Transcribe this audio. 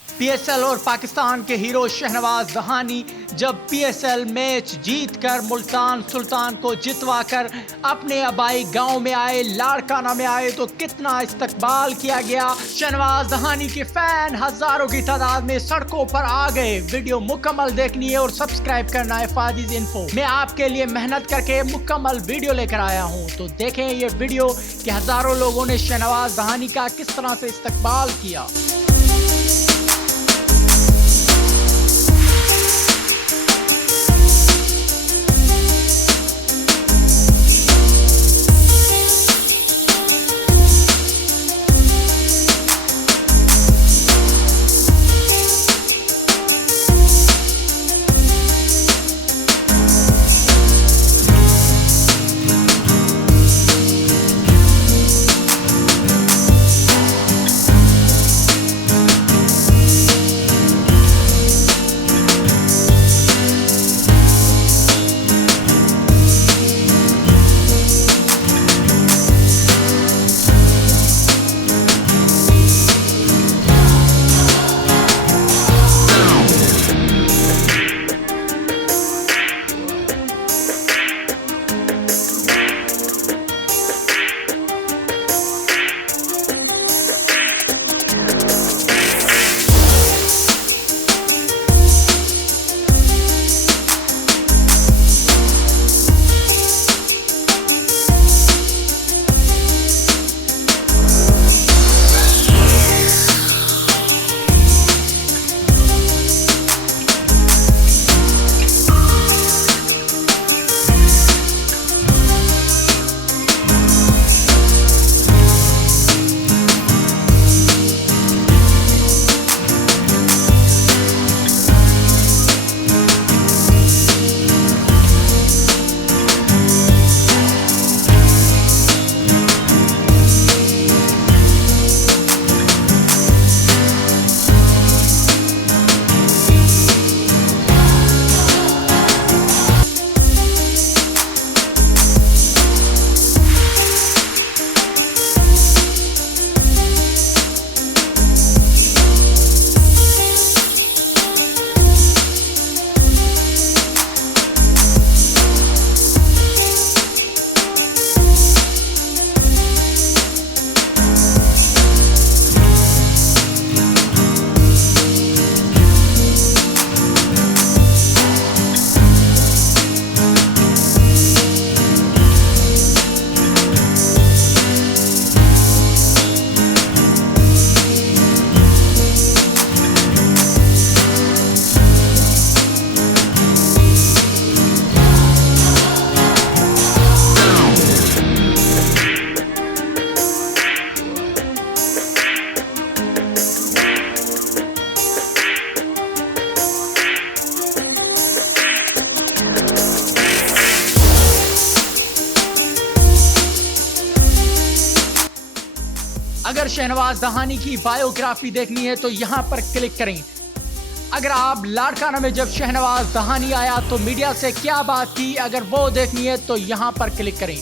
PSL और पाकिस्तान के hero Shahnawaz दहानी जब पीएसएल मैच जीतकर मुल्तान सुल्तान को जितवाकर अपने आबाई गांव में आए, लाड़काना में आए, तो कितना इस्तकबाल किया गया। शहनवाज दहानी के फैन हजारों की तादाद में सड़कों पर आ गए। वीडियो मुकम्मल देखनी है और सब्सक्राइब करना है फादिज इन्फो। मैं आपके लिए मेहनत करके मुकम्मल वीडियो लेकर आया हूँ, तो देखें ये वीडियो कि हजारों लोगों ने शहनवाज दहानी का किस तरह से इस्तकबाल किया। अगर शहनवाज दहानी की बायोग्राफी देखनी है तो यहाँ पर क्लिक करें। अगर आप लाड़काना में जब शहनवाज दहानी आया तो मीडिया से क्या बात की, अगर वो देखनी है तो यहाँ पर क्लिक करें।